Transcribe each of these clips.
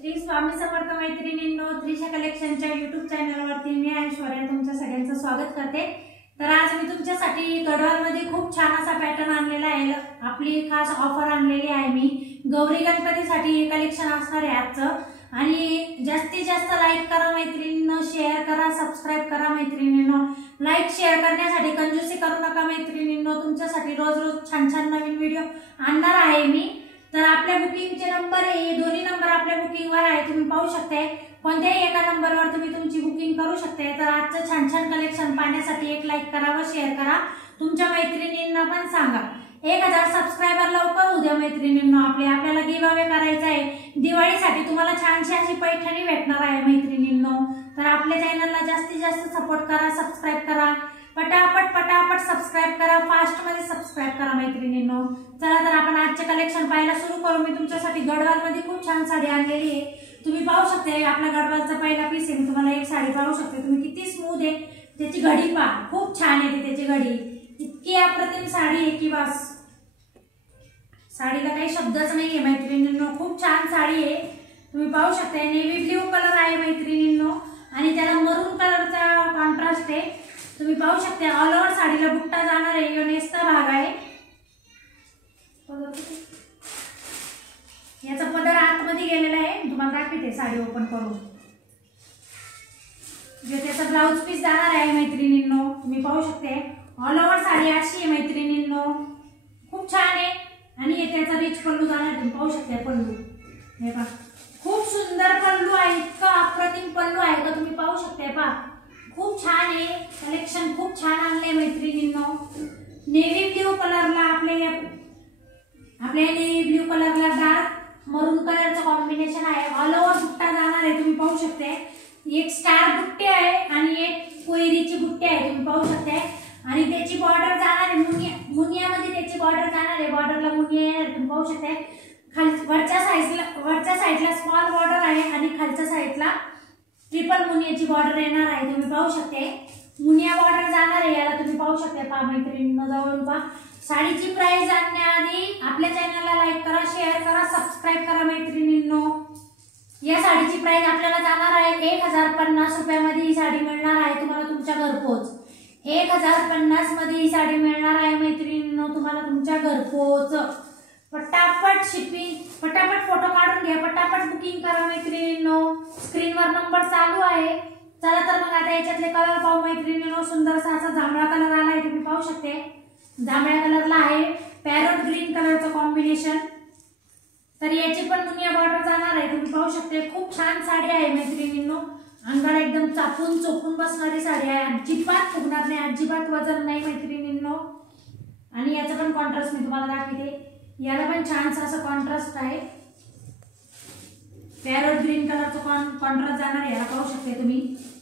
श्री स्वामी समर्थ मैत्रिणींनो, त्रिशा कलेक्शनच्या YouTube चॅनलवरती मी ऐश्वर्या तुमच्या सगळ्यांचं स्वागत करते। तर आज मी तुमच्यासाठी गडवालमध्ये खूप छान असा पॅटर्न आणलेला आहे। आपली खास ऑफर आणलेली आहे मी गौरी गणपतीसाठी हे कलेक्शन असणार आहे आजचं। आणि जास्तीत जास्त लाईक करा मैत्रिणींनो, शेअर करा, सबस्क्राइब करा मैत्रिणींनो। लाईक शेअर करण्यासाठी कंजूसी करू नका मैत्रिणींनो, तुमच्यासाठी रोज रोज छान छान नवीन व्हिडिओ आणणार आहे मी। तर आपल्या बुकिंगचे नंबर आहे, दोन्ही नंबर आपल्या बुकिंगवर आहे, तुम्ही पाहू शकता। कोणत्याही एका नंबरवर तुम्ही तुमची बुकिंग करू शकता। तर आजचं छान छान कलेक्शन पाहण्यासाठी एक लाईक करा व शेअर करा, तुमच्या मैत्रिणींना पण सांगा। 1000 सबस्क्राइबर लवकर होऊ द्या मैत्रिणींनो। आपल्याला गिव अवे करायचा आहे दिवाळीसाठी, तुम्हाला छानशी अशी पैठणी भेटणार आहे मैत्रिणींनो। तर आपल्या चॅनलला जास्तीत जास्त सपोर्ट करा, सबस्क्राइब करा, पटापट सबस्क्राइब करा, फास्ट मध्ये सबस्क्राइब करा मैत्रिणींनो। चला तर आपण आजचे कलेक्शन पाहायला सुरू करू। मी तुमच्यासाठी गडवालमध्ये खूप छान साडी आणलेली आहे, तुम्ही पाहू शकता। आपला गडवालचा पहिला पीस आहे, मी तुम्हाला एक साडी पाहू शकते तुम्ही, किती स्मूथ आहे, त्याची घडी पहा, खूप छान आहे त्याची घडी, इतकी अप्रतिम साडी आहे की बस साडीला काही शब्दच नाहीये मैत्रिणींनो। खूप छान साडी आहे, तुम्ही पाहू शकता। नेव्ही ब्ल्यू कलर आहे मैत्रिणींनो आणि त्याला मरून कलरचा कॉन्ट्रास्ट आहे, तुम्ही पाहू शकता। ऑल ओव्हर साडीला बुट्टा जाणार आहे, यो नेसता भाग आहे। याचा पदर आतमध्ये गेलेला आहे, तुम्हाला दाखवते साडी ओपन करून। जे त्याचा ब्लाउज पीस जाणार आहे मैत्रिणींनो, तुम्ही पाहू शकता। ऑल ओव्हर साडी अशी आहे मैत्रिणींनो, खूप छान आहे। आणि हे त्याचा रिच पल्लू जाणार, तुम्ही पाहू शकता पल्लू, हे पहा खूप सुंदर पल्लू आहे, इतका अप्रतिम पल्लू आहे का तुम्ही पाहू शकता। पहा खूप छान आहे कलेक्शन, खूप छान आणले मैत्रिणींनो। नेव्ही ब्ल्यू कलरला आपल्या नेव्ही ब्ल्यू कलरला डार्क मरून कलरचं कॉम्बिनेशन आहे। ऑल ओव्हर बुट्टा जाणार आहे, तुम्ही पाहू शकता। एक स्टार बुट्टी आहे आणि एक कोयरीची बुट्टी आहे, तुम्ही पाहू शकता। आणि त्याची बॉर्डर जाणार आहे मुनियामध्ये, त्याची बॉर्डर जाणार आहे, बॉर्डरला मुनिया येणार, तुम्ही पाहू शकता। वरच्या साईडला स्मॉल बॉर्डर आहे आणि खालच्या साईडला ट्रिपल मुनियाची बॉर्डर येणार आहे, तुम्ही पाहू शकता। मुनिया बॉर्डर जाणार आहे याला, तुम्ही पाहू शकता। पहा मैत्रिणींनो, जवळून पहा। साडीची प्राइस जाणण्याआधी आपल्या चॅनलला लाईक करा, शेअर करा, सबस्क्राइब करा मैत्रिणींनो। या साडीची प्राइस आपल्याला जाणार आहे 1050 रुपयामध्ये ही साडी मिळणार आहे तुम्हाला तुमच्या घरपोच। 1050 मध्ये ही साडी मिळणार आहे मैत्रिणींनो तुम्हाला तुमच्या घरपोच। पटापट शिपिंग, पटापट फोटो काढून घ्या, पटापट बुकिंग करा मैत्रिणींनो। स्क्रीनवर नंबर चालू आहे। चला तर मग आता याच्यातले कलर पाहू मैत्रिणींनो। सुंदरसा असा जांभळा कलर आला आहे, तुम्ही पाहू शकता। जांभळ्या कलरला आहे पॅरोट ग्रीन कलरचं कॉम्बिनेशन। तर याची पण मुनिया बॉर्डर जाणार आहे, तुम्ही पाहू शकता। खूप छान साडी आहे मैत्रिणींनो, अंगाला एकदम चापून चोपून बसणारी साडी आहे, अजिबात फुगणार नाही, अजिबात वजन नाही मैत्रिणींनो। आणि याचा पण कॉन्ट्रास्ट मी तुम्हाला दाखवते, याला पण छानसा असं कॉन्ट्रास्ट आहे, पॅरोट ग्रीन कलरचं कॉन्ट्रास्ट जाणार आहे, याला पाहू शकता तुम्ही।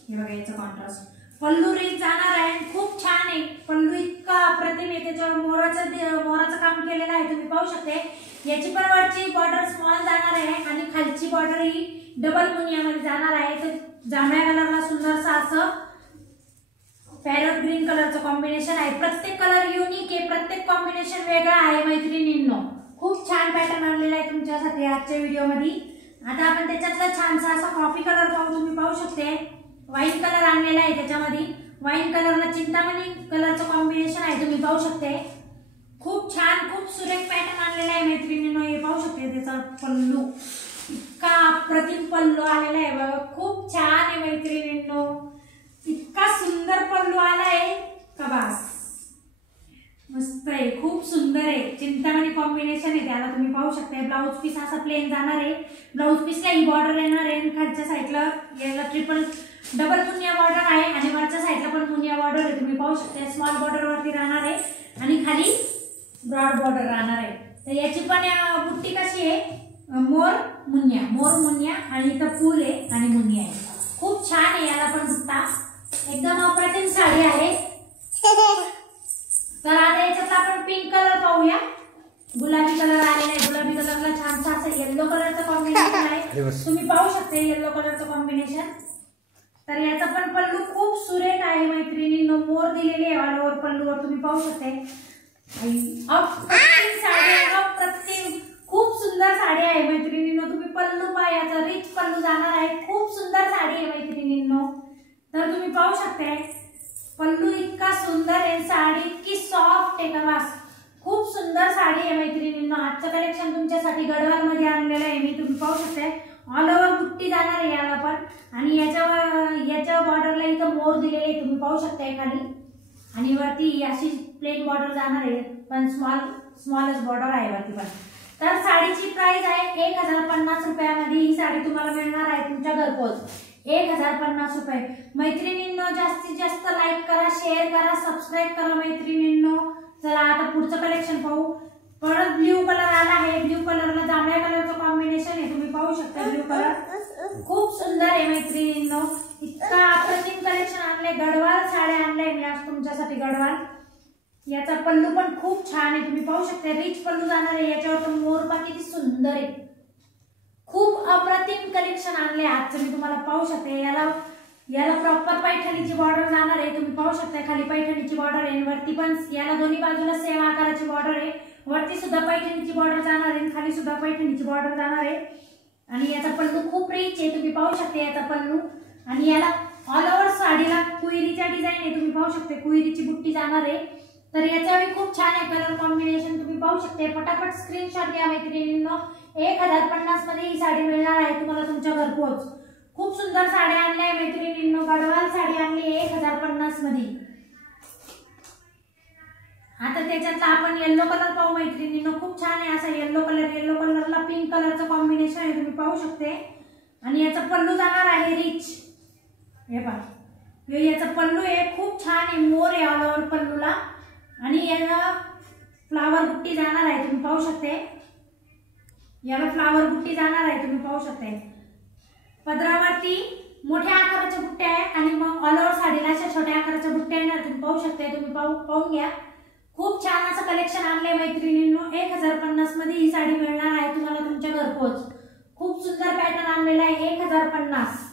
हे बघा याचा कॉन्ट्रास्ट, पल्लू रिच जाणार आहे, खूप छान आहे पल्लू, इतका अप्रतिम आहे। त्याच्यावर मोराचं काम केलेलं आहे, तुम्ही पाहू शकता। याची पण वरची बॉर्डर स्मॉल जाणार आहे आणि खालची बॉर्डर ही डबल मुनियामध्ये जाणार आहे। तर जांभळ्या कलरला सुंदरसा असं पॅरोट ग्रीन कलरचं कॉम्बिनेशन आहे। प्रत्येक कलर युनिक आहे, प्रत्येक कॉम्बिनेशन वेगळा आहे मैत्रिणींनो। खूप छान पॅटर्न आणलेला आहे तुमच्यासाठी आजच्या व्हिडिओमध्ये। आता आपण त्याच्यातला छानसा असा कॉफी कलर पाहू, तुम्ही पाहू शकता। व्हाईट कलर आणलेला आहे, त्याच्यामध्ये व्हाईट कलरला चिंतामणी कलरचं कॉम्बिनेशन आहे, तुम्ही पाहू शकता। खूप छान, खूप सुरेख पॅटर्न आणलेला आहे मैत्रिणींनो, हे पाहू शकते। त्याचा पल्लू इतका अप्रतिम पल्लू आलेला आहे बघा, खूप छान आहे मैत्रिणींनो, इतका सुंदर पल्लू आलाय का बस मस्त आहे, खूप सुंदर आहे। चिंतामणी कॉम्बिनेशन आहे त्याला, तुम्ही पाहू शकता। ब्लाउज पीस असा प्लेन जाणार आहे, ब्लाउज पीसला ही बॉर्डर येणार आहे आणि खालच्या साईडला याला डबल मुनिया बॉर्डर आहे आणि वरच्या साईडला पण मुनिया बॉर्डर आहे, तुम्ही पाहू शकता। स्मॉल बॉर्डर वरती राहणार आहे आणि खाली ब्रॉड बॉर्डर राहणार आहे। तर याची पण बुट्टी कशी आहे, मोर मुनिया आणि इथं फूल आहे आणि मुनिया आहे, खूप छान आहे। याला पण बुट्टा एकदम अप्रतिम साडी आहे। तर आता याच्यात आपण पिंक कलर पाहूया, गुलाबी कलर आलेला आहे, गुलाबी कलरला छानसा असं येलो कलरचं कॉम्बिनेशन आहे, तुम्ही पाहू शकता येलो कलरचं कॉम्बिनेशन। तर याचा पण पल्लू खूप सुरेख आहे मैत्रिणींनो, मोर दिलेले आहे ऑल ओव्हर पल्लूवर, तुम्ही पाहू शकता। अप्रतिम साडी, अप्रतिम खूप सुंदर साडी आहे मैत्रिणींनो, तुम्ही पल्लू पहा, याचा रिच रिच पल्लू जाणार आहे। खूप सुंदर साडी आहे मैत्रिणींनो। तर तुम्ही पाहू शकता पल्लू इतका सुंदर आहे, साडी इतकी सॉफ्ट आहे का बस। खूप सुंदर साडी आहे मैत्रिणींनो। आजचं कलेक्शन तुमच्यासाठी गडवाल मध्ये आणलेलं आहे मी। तुम्ही पाहू शकता ऑल ओव्हर बुट्टी जाणार आहे याला पण, आणि याच्या बॉर्डरला इथं मोर दिलेले आहे तुम्ही पाहू शकता खाली, आणि वरती अशी प्लेन बॉर्डर जाणार आहे, पण स्मॉलच बॉर्डर आहे वरती पण। तर साडीची प्राइस आहे 1050 रुपयामध्ये। ही साडी तुम्हाला मिळणार आहे तुमच्या घरपोच 1050 रुपये। मैत्रिणींनो जास्तीत जास्त लाईक करा, शेअर करा, सबस्क्राईब करा मैत्रिणींनो। चला आता पुढचं कलेक्शन पाहू। परत ब्ल्यू कलर आला आहे, ब्ल्यू कलरला जांभळ्या कलरचं कॉम्बिनेशन आहे तुम्ही पाहू शकता। ब्ल्यू कलर खूप सुंदर आहे मैत्रिणींनो। इतका अप्रतिम कलेक्शन आणले, गडवाल साड्या आणल्या मी आज तुमच्यासाठी गडवाल। याचा पल्लू पण खूप छान आहे तुम्ही पाहू शकता, रिच पल्लू जाणार आहे। याच्यावर तो मोरपा किती सुंदर आहे, खूप अप्रतिम कलेक्शन आणले आजचं मी तुम्हाला पाहू शकते। याला प्रॉपर पैठणीची बॉर्डर जाणार आहे तुम्ही पाहू शकता, खाली पैठणीची बॉर्डर आहे, वरती पण याला दोन्ही बाजूला सेम आकाराची बॉर्डर आहे। वरती सुद्धा पैठणीची बॉर्डर जाणार आहे, खाली सुद्धा पैठणीची बॉर्डर जाणार आहे। आणि याचा पल्लू खूप रिच आहे तुम्ही पाहू शकता याचा पल्लू। आणि याला ऑल ओव्हर साडीला कुईरीचा डिझाइन आहे तुम्ही पाहू शकता, कुईरीची बुट्टी जाणार आहे। तर याच्यावर खूप छान आहे कलर कॉम्बिनेशन तुम्ही पाहू शकता। पटापट स्क्रीनशॉट घ्या मैत्रिणींनो। 1050 मध्ये ही साडी मिळणार आहे तुम्हाला तुमच्या घरपोच। खूप सुंदर साड्या आणल्या मैत्रिणींनो, गडवाल साडी आणली 1050 मध्ये। आता त्याच्यातला आपण येलो कलर पाहू मैत्रिणींनो, खूप छान आहे असा येलो कलरला पिंक कलरचं कॉम्बिनेशन आहे तुम्ही पाहू शकते। आणि याचा पल्लू जाणार आहे रिच, हे पहा याचा पल्लू आहे खूप छान आहे, मोर आहे ऑल ओव्हर पल्लूला। आणि याला फ्लावर बुट्टी जाणार आहे तुम्ही पाहू शकते, याला फ्लावर बुट्टी जाणार आहे तुम्ही पाहू शकता। पदरावरती मोठ्या आकाराच्या बुट्ट्या आहेत आणि मग ऑल ओव्हर साडीला अशा छोट्या आकाराच्या बुट्ट्या येणार तुम्ही पाहू शकता। तुम्ही पाहून घ्या, खूप छान असं कलेक्शन आणलंय मैत्रिणींनो। 1050 मध्ये ही साडी मिळणार आहे तुम्हाला तुमच्या घरपोच। खूप सुंदर पॅटर्न आणलेला आहे 1050।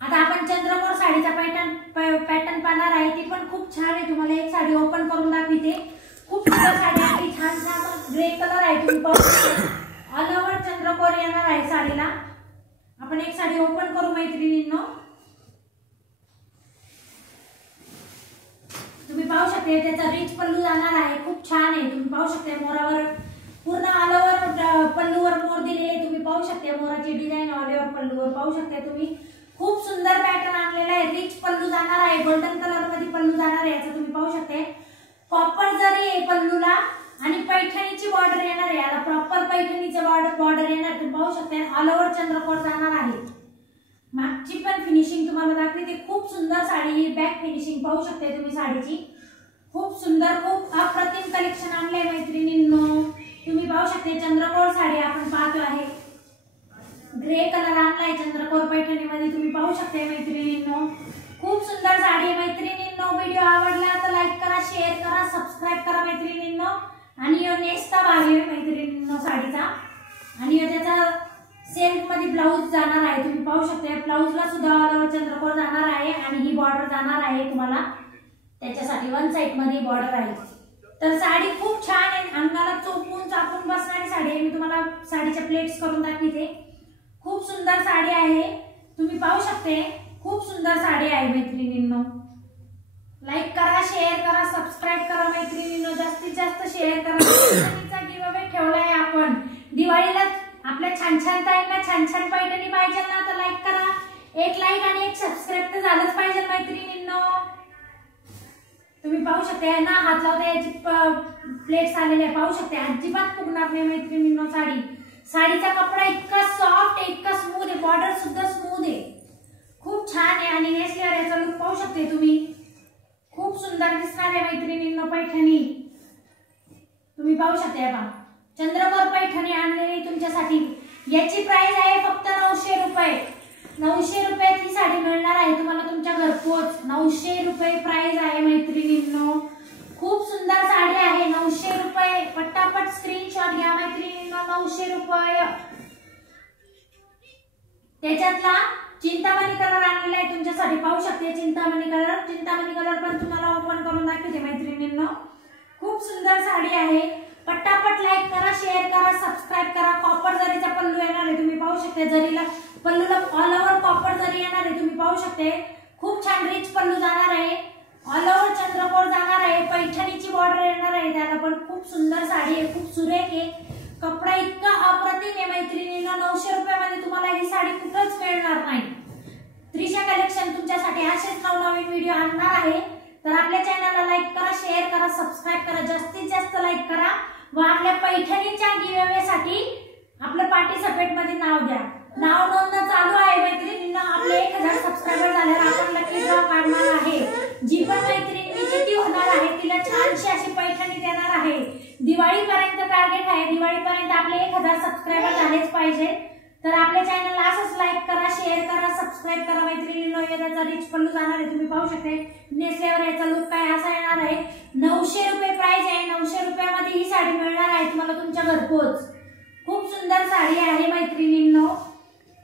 आता आपण चंद्रकोर साडीचा पॅटर्न पाहणार आहे, ती पण खूप छान आहे। तुम्हाला एक साडी ओपन करून दाखवते, खूप सुंदर साडी आहे, छान ग्रे कलर आहे तुम्ही पाहू शकता। ऑल ओव्हर चंद्रकोर येणार आहे साडीला। आपण एक साडी ओपन करू मैत्रिणींनो, तुम्ही पाहू शकता त्याचा रिच पल्लू जाणार आहे, खूप छान आहे तुम्ही पाहू शकता। मोरावर पूर्ण ऑल ओव्हर पल्लूवर मोर दिलेले तुम्ही पाहू शकता, मोराची डिझाइन ऑल ओव्हर पल्लूवर पाहू शकता तुम्ही। खूप सुंदर पॅटर्न आणलेला आहे, रिच पल्लू जाणार आहे, गोल्डन कलर मध्ये पल्लू जाणार आहे याचा तुम्ही पाहू शकता। कॉपर जरी आहे पल्लूला आणि पैठणीची बॉर्डर येणार आहे, याला प्रॉपर पैठणीचं बॉर्डर येणार तुम्ही पाहू शकता। ऑल ओव्हर चंद्रकोर जाणार आहे। मागची पण फिनिशिंग तुम्हाला दाखवते, खूप सुंदर साडी, बॅक फिनिशिंग पाहू शकता तुम्ही साडीची। खूप सुंदर खूप अप्रतिम कलेक्शन आणले मैत्रिणींनो तुम्ही पाहू शकता। चंद्रकोर साडी आपण पाहतो आहे, ग्रे कलर आणलाय चंद्रकोर पैठणीमध्ये तुम्ही पाहू शकता मैत्रिणींनो। खूप सुंदर साडी आहे मैत्रिणींनो। व्हिडिओ आवडला तर लाईक करा, शेअर करा, सबस्क्राईब करा मैत्रिणींनो। आणि यो नेक्स्टचा भाग आहे मैत्रिणींनो साडीचा, आणि त्याचा सेल्फ मध्ये ब्लाउज जाणार आहे तुम्ही पाहू शकता। ब्लाउजला सुद्धा ऑल ओव्हर चंद्रकोर जाणार आहे आणि ही बॉर्डर जाणार आहे तुम्हाला त्याच्यासाठी वन साइड मध्ये बॉर्डर आहे। तर साडी खूप छान आहे, अंगाला चोपून चापून बसणारी साडी आहे। मी तुम्हाला साडीच्या प्लेट्स करून दाखवते, खूप सुंदर साडी आहे तुम्ही पाहू शकते। खूप सुंदर साडी आहे मैत्रिणींनो। लाईक करा, शेअर करा, सबस्क्राईब करा मैत्रिणींनो, जास्तीत जास्त शेअर करा। पैठणीचा गिव्हअवे ठेवलाय आपण दिवाळीला, आपल्या छान छान ताईंना छान छान पैठणी पाहिजे ना तर लाईक करा, एक लाईक आणि एक सबस्क्राईब तर झालंच पाहिजे मैत्रिणींनो। तुम्ही पाहू शकता ना हात लावता याची प्लेट्स आलेले पाहू शकते, अजिबात फुगणार नाही मैत्रिणींनो साडी। साडीचा कपडा इतका सॉफ्ट आहे, इतका स्मूथ आहे, बॉर्डर सुद्धा स्मूथ आहे, खूप छान आहे। आणि नेसल्यावर याचा लुक पाहू शकते तुम्ही, खूप सुंदर दिसणार आहे मैत्रिणींनो पैठणी तुम्ही पाहू शकता। बघा चंद्रकोर पैठणी आणलेली तुमच्यासाठी, याची प्राइस आहे फक्त 900 रुपये। 900 रुपयात ही साडी मिळणार आहे तुम्हाला तुमच्या घरपोच। 900 रुपये प्राइस आहे मैत्रिणींनो, खूप सुंदर साडी आहे 900 रुपये। पटापट स्क्रीनशॉट घ्या मैत्रिणींनो, 900 रुपये। त्याच्यातला चिंतामणी कलर आणलेला आहे तुमच्यासाठी पाहू शकते, चिंतामणी कलर पण तुम्हाला ओपन करून दाखवते मैत्रिणींनो। खूप सुंदर साडी आहे, पटापट लाईक करा, शेअर करा, सबस्क्राईब करा। कॉपर जरीचा पल्लू येणार आहे तुम्ही पाहू शकता। शकते. जरीला पल्लूला ऑल ओव्हर कॉपर जरी येणार आहे, तुम्ही पाहू शकते. खूप छान रिच पल्लू जाणार आहे, ऑल ओव्हर चंद्रकोर जाणार आहे, पैठणीची बॉर्डर येणार आहे त्याला पण. खूप सुंदर साडी आहे, खूप सुरेख आहे. कपडा इतका अप्रतिम आहे मैत्रिणींनो, 900 रुपयामध्ये तुम्हाला ही साडी कुठंच मिळणार नाही. त्रिशा कलेक्शन तुमच्यासाठी असेच नवनवीन व्हिडिओ आणणार आहे. तर आपल्या चॅनलला लाईक करा, शेअर करा, सबस्क्राईब करा, जास्तीत जास्त लाईक करा व आपल्या पैठणीच्या गिव्हअवेसाठी आपलं पार्टिसिपेट मध्ये नाव द्या. नाव नोंदणी चालू आहे मैत्रिणींना. आपले 1000 सबस्क्रायबर झाल्यावर आपण लकी ड्रॉ काढणार आहे. जी पण मैत्रीण विजेती होणार आहे तिला छानशी अशी पैठणी देणार आहे. दिवाळीपर्यंत टार्गेट आहे, दिवाळीपर्यंत आपले 1000 सबस्क्रायबर झालेच पाहिजे. तर आपल्या चॅनलला असंच लाईक करा, शेअर करा, सबस्क्राईब करा मैत्रिणींनो. याचा रिच पल्लू जाणार आहे, तुम्ही पाहू शकते. नेसल्यावर याचा लुक काय असा येणार आहे. 900 रुपये प्राइस आहे. 900 रुपयामध्ये ही साडी मिळणार आहे तुम्हाला तुमच्या घरपोच. खूप सुंदर साडी आहे मैत्रिणींनो.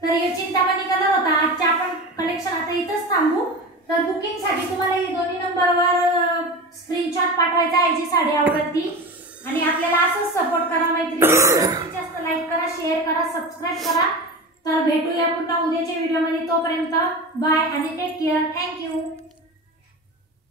तर हे चिंतामणी कलर होता. आजच्या आपण कलेक्शन आता इथंच थांबू. तर बुकिंग साठी तुम्हाला हे दोन्ही नंबरवर स्क्रीनशॉट पाठवायचा आहे जी साडी आवडत ती. आणि आपल्याला असंच सपोर्ट करा मैत्रिणींनो. जास्तीत जास्त लाईक करा, शेअर करा, सबस्क्राईब करा. तर भेटूया पुन्हा उद्याच्या व्हिडिओमध्ये. तोपर्यंत बाय आणि टेक केअर. थँक्यू.